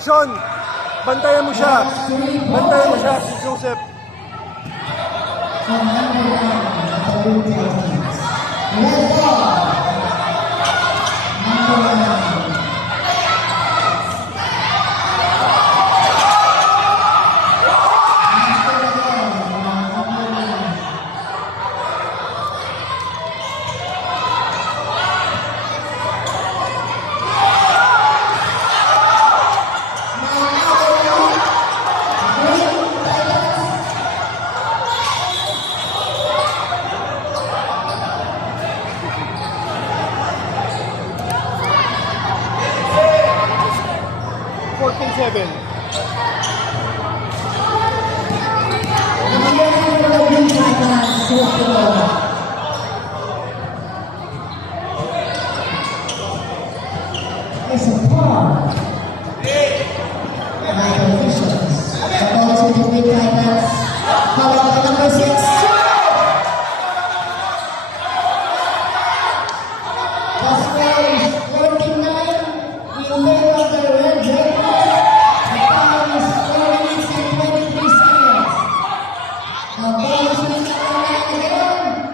Sean, bantayan mo siya. Bantayan mo siya, si Joseph. It's a par. By the officials. The ball to the Green Tigers. Followed by number 6. The score is 49 in favor of the Red Dragons. The time is 4 minutes and 23 seconds. The ball is with number 9 again.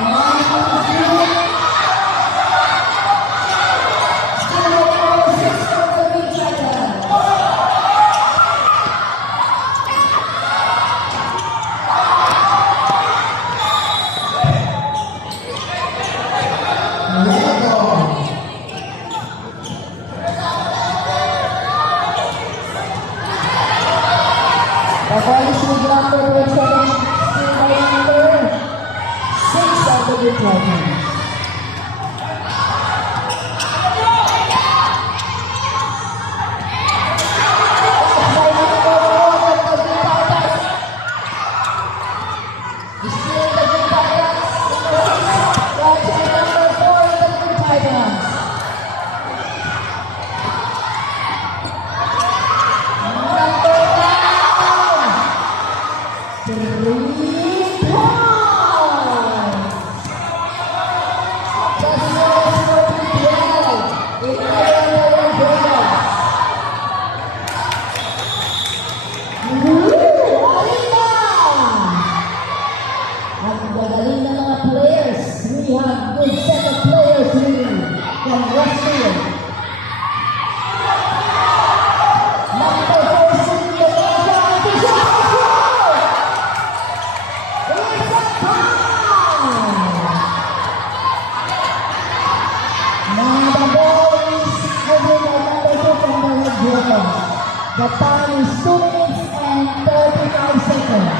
1, 2, 3. The time is 2 minutes and 35 seconds.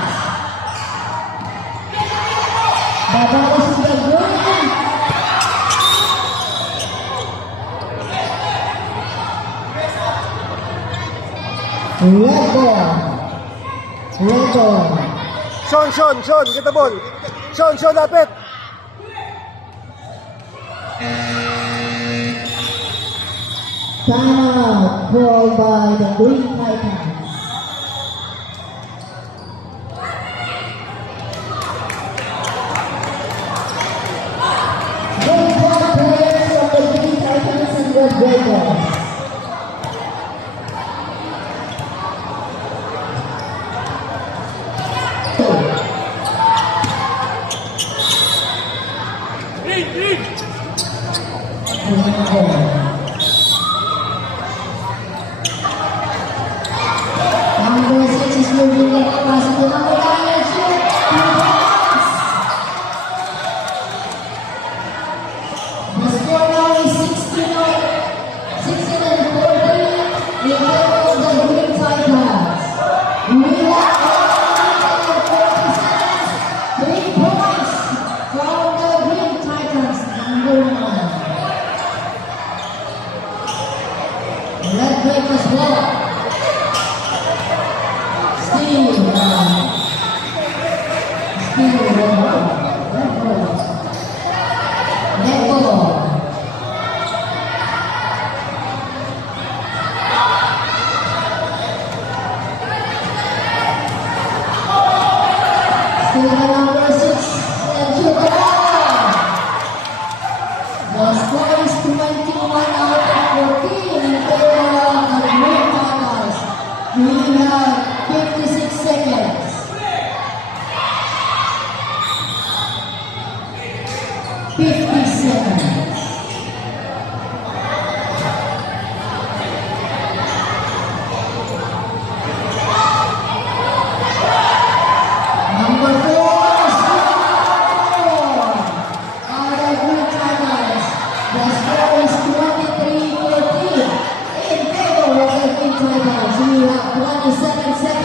The ball is in the green. Red ball. Red ball. Sean, get the ball. Sean, lapit. Timeout called by the Green Titans. Good job, players of the Green Titans and Red Dragons. Number 6 is moving the pass to number 9. Let's shoot. 2 points. The score now is 69, 69-14 in favor of the Green Tigers. We have 40 seconds. 3 points from the Green Tigers. Number 1. Red Breakers block. Steve. Still the number 6 and shoot the ball. The score is 21 out of 14 in favor of the Green Tigers. We have 56 seconds. 50 seconds. Number 4 is out of Green Tigers. The score is 23-14 in favor of the Green Tigers. We have 27 seconds.